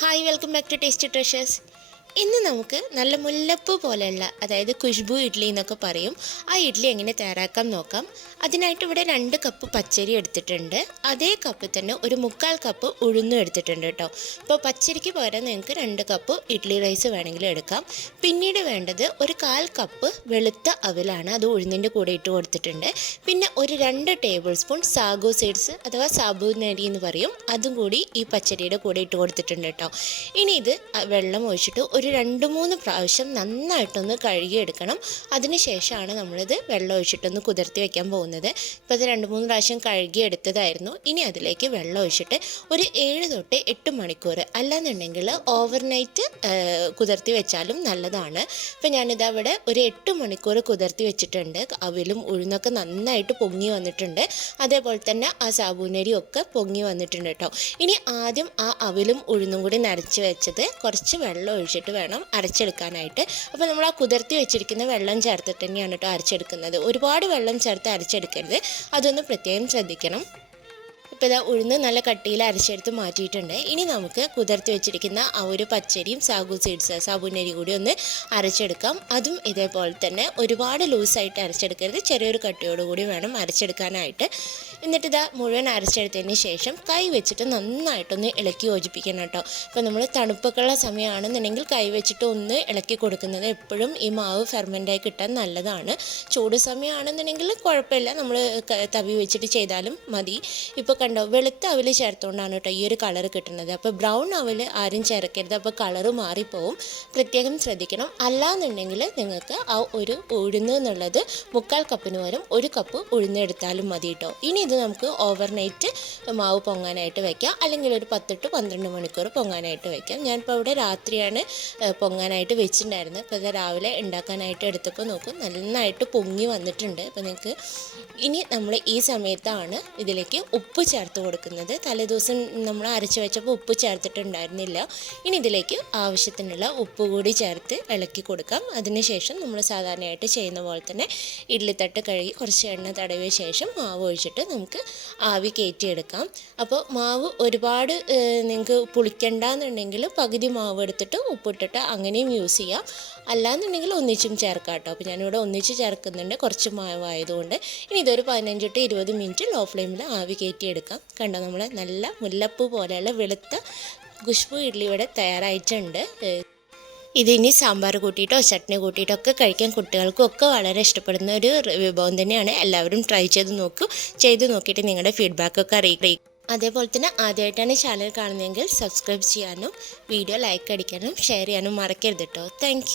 Hi welcome back to tasty treasures ഇന്ന് നമുക്ക് നല്ല മുല്ലപ്പൂ പോലെയുള്ള അതായത് ഖുഷ്ബു ഇഡ്ഡലി എന്നൊക്കെ പറയും ആ ഇഡ്ഡലി എങ്ങനെ തയ്യാറാക്കാം നോക്കാം. അതിനായിട്ട് ഇവിടെ രണ്ട് കപ്പ് പച്ചരി എടുത്തിട്ടുണ്ട്. അതേ കപ്പ് തന്നെ ഒരു മുക്കാൽ കപ്പ് ഉഴുന്നും എടുത്തിട്ടുണ്ട് കേട്ടോ. ഇപ്പോൾ പച്ചരിക്ക് പകരം നിങ്ങൾക്ക് രണ്ട് കപ്പ് ഇഡ്ഡലി റൈസ് വേണമെങ്കിൽ എടുക്കാം. പിന്നീട് വേണ്ടത് ഒരു കാൽ കപ്പ് വെളുത്ത അവലാണ് അത് ഉഴുന്നിന്റെ കൂടെ ഇട്ട് കൊടുത്തിട്ടുണ്ട്. പിന്നെ ഒരു രണ്ട് ടേബിൾ സ്പൂൺ സാഗോ സീഡ്സ് അഥവാ സാബുനരി എന്ന് പറയും അതും കൂടി ഈ പച്ചരിയുടെ കൂടെ ഇട്ട് കൊടുത്തിട്ടുണ്ട് കേട്ടോ. ഇനി ഇത് വെള്ളം ഒഴിച്ചിട്ട് ഒരു രണ്ട് മൂന്ന് പ്രാവശ്യം നന്നായിട്ടൊന്ന് കഴുകിയെടുക്കണം. അതിന് ശേഷമാണ് നമ്മളിത് വെള്ളം ഒഴിച്ചിട്ടൊന്ന് കുതിർത്തി വെക്കാൻ പോകുന്നത്. ഇപ്പോൾ ഇത് രണ്ട് മൂന്ന് പ്രാവശ്യം കഴുകിയെടുത്തതായിരുന്നു. ഇനി അതിലേക്ക് വെള്ളം ഒഴിച്ചിട്ട് ഒരു ഏഴ് തൊട്ട് എട്ട് മണിക്കൂർ അല്ലാന്നുണ്ടെങ്കിൽ ഓവർനൈറ്റ് കുതിർത്തി വെച്ചാലും നല്ലതാണ്. ഇപ്പം ഞാനിത് അവിടെ ഒരു എട്ട് മണിക്കൂർ കുതിർത്തി വെച്ചിട്ടുണ്ട്. അവിലും ഉഴുന്നൊക്കെ നന്നായിട്ട് പൊങ്ങി വന്നിട്ടുണ്ട്. അതേപോലെ തന്നെ ആ സാബൂനരി ഒക്കെ പൊങ്ങി വന്നിട്ടുണ്ട് കേട്ടോ. ഇനി ആദ്യം ആ അവിലും ഉഴുന്നും കൂടി നരച്ച് വെച്ചത് കുറച്ച് വെള്ളം ഒഴിച്ചിട്ട് വേണം അരച്ചെടുക്കാനായിട്ട്. അപ്പോൾ നമ്മൾ ആ കുതിർത്തി വെച്ചിരിക്കുന്ന വെള്ളം ചേർത്തിട്ട് തന്നെയാണ് കേട്ടോ അരച്ചെടുക്കുന്നത്. ഒരുപാട് വെള്ളം ചേർത്ത് അരച്ചെടുക്കരുത്. അതൊന്ന് പ്രത്യേകം ശ്രദ്ധിക്കണം. ഇപ്പോൾ ഇതാ ഉഴുന്ന് നല്ല കട്ടിയിൽ അരച്ചെടുത്ത് മാറ്റിയിട്ടുണ്ട്. ഇനി നമുക്ക് കുതിർത്തി വെച്ചിരിക്കുന്ന ആ ഒരു പച്ചരിയും സാഗു സീഡ്സ് സാബുനരി കൂടി ഒന്ന് അരച്ചെടുക്കാം. അതും ഇതേപോലെ തന്നെ ഒരുപാട് ലൂസായിട്ട് അരച്ചെടുക്കരുത്. ചെറിയൊരു കട്ടിയോടുകൂടി വേണം അരച്ചെടുക്കാനായിട്ട്. എന്നിട്ട് മുഴുവൻ അരച്ചെടുത്തതിന് ശേഷം കൈ വെച്ചിട്ട് നന്നായിട്ടൊന്ന് ഇളക്കി യോജിപ്പിക്കണം കേട്ടോ. ഇപ്പോൾ നമ്മൾ തണുപ്പൊക്കെയുള്ള സമയമാണെന്നുണ്ടെങ്കിൽ കൈ വെച്ചിട്ട് ഒന്ന് ഇളക്കി കൊടുക്കുന്നത് എപ്പോഴും ഈ മാവ് ഫെർമെന്റായി കിട്ടാൻ നല്ലതാണ്. ചൂട് സമയമാണെന്നുണ്ടെങ്കിൽ കുഴപ്പമില്ല. നമ്മൾ തവി വെച്ചിട്ട് ചെയ്താലും മതി. ഇപ്പോൾ കണ്ടോ വെളുത്ത അവൽ ചേർത്തുകൊണ്ടാണ് കേട്ടോ ഈ ഒരു കളർ കിട്ടുന്നത്. അപ്പോൾ ബ്രൗൺ അവൽ ആരും ചേർക്കരുത്. അപ്പോൾ കളറ് മാറിപ്പോവും. പ്രത്യേകം ശ്രദ്ധിക്കണം. അല്ലാന്നുണ്ടെങ്കിൽ നിങ്ങൾക്ക് ആ ഒരു ഉഴുന്ന് എന്നുള്ളത് മുക്കാൽ കപ്പിന് പകരം ഒരു കപ്പ് ഉഴുന്നെടുത്താലും മതി കേട്ടോ. ഇനി ഇത് നമുക്ക് ഓവർനൈറ്റ് മാവ് പൊങ്ങാനായിട്ട് വയ്ക്കാം അല്ലെങ്കിൽ ഒരു പത്ത് to പന്ത്രണ്ട് മണിക്കൂർ പൊങ്ങാനായിട്ട് വയ്ക്കാം ഞാനിപ്പോൾ ഇവിടെ രാത്രിയാണ് പൊങ്ങാനായിട്ട് വെച്ചിട്ടുണ്ടായിരുന്നത്. അപ്പോൾ ഇത് രാവിലെ ഉണ്ടാക്കാനായിട്ട് എടുത്തപ്പോൾ നോക്കും നന്നായിട്ട് പൊങ്ങി വന്നിട്ടുണ്ട്. അപ്പോൾ നിങ്ങൾക്ക് ഇനി നമ്മൾ ഈ സമയത്താണ് ഇതിലേക്ക് ഉപ്പ് ചേർത്ത് കൊടുക്കുന്നത്. തലേദിവസം നമ്മൾ അരച്ച് വെച്ചപ്പോൾ ഉപ്പ് ചേർത്തിട്ടുണ്ടായിരുന്നില്ല. ഇനി ഇതിലേക്ക് ആവശ്യത്തിനുള്ള ഉപ്പ് കൂടി ചേർത്ത് ഇളക്കി കൊടുക്കാം. അതിനുശേഷം നമ്മൾ സാധാരണയായിട്ട് ചെയ്യുന്ന പോലെ തന്നെ ഇഡ്ഡലിത്തട്ട് കഴുകി കുറച്ച് എണ്ണ തടവിയ ശേഷം മാവ് ഒഴിച്ചിട്ട് നമുക്ക് ആവി കയറ്റിയെടുക്കാം. അപ്പോൾ മാവ് ഒരുപാട് നിങ്ങൾക്ക് പുളിക്കണ്ടെന്നുണ്ടെങ്കിൽ പകുതി മാവ് എടുത്തിട്ട് ഉപ്പിട്ടിട്ട് അങ്ങനെയും യൂസ് ചെയ്യാം. അല്ലാന്നുണ്ടെങ്കിൽ ഒന്നിച്ചും ചേർക്കാം കേട്ടോ. അപ്പോൾ ഞാനിവിടെ ഒന്നിച്ച് ചേർക്കുന്നുണ്ട്. കുറച്ച് മാവായതുകൊണ്ട്. ഇനി ഇതൊരു പതിനഞ്ച് ടു ഇരുപത് മിനിറ്റ് ലോ ഫ്ലെയിമിൽ ആവി കയറ്റിയെടുക്കാം. കണ്ടോ നമ്മൾ നല്ല മുല്ലപ്പൂ പോലെയുള്ള വെളുത്ത ഖുഷ്ബു ഇഡ്ഡലി ഇവിടെ തയ്യാറായിട്ടുണ്ട് ഇതിനി സാമ്പാർ കൂട്ടിയിട്ടോ ചട്നി കൂട്ടിയിട്ടോ ഒക്കെ കഴിക്കാൻ കുട്ടികൾക്കും ഒക്കെ വളരെ ഇഷ്ടപ്പെടുന്ന ഒരു വിഭവം തന്നെയാണ്. എല്ലാവരും ട്രൈ ചെയ്ത് നോക്കൂ. ചെയ്ത് നോക്കിയിട്ട് നിങ്ങളുടെ ഫീഡ്ബാക്കൊക്കെ അറിയിക്കും. അതേപോലെ തന്നെ ആദ്യമായിട്ടാണ് ചാനൽ കാണുന്നതെങ്കിൽ സബ്സ്ക്രൈബ് ചെയ്യാനും വീഡിയോ ലൈക്ക് അടിക്കാനും ഷെയർ ചെയ്യാനും മറക്കരുത് കേട്ടോ താങ്ക്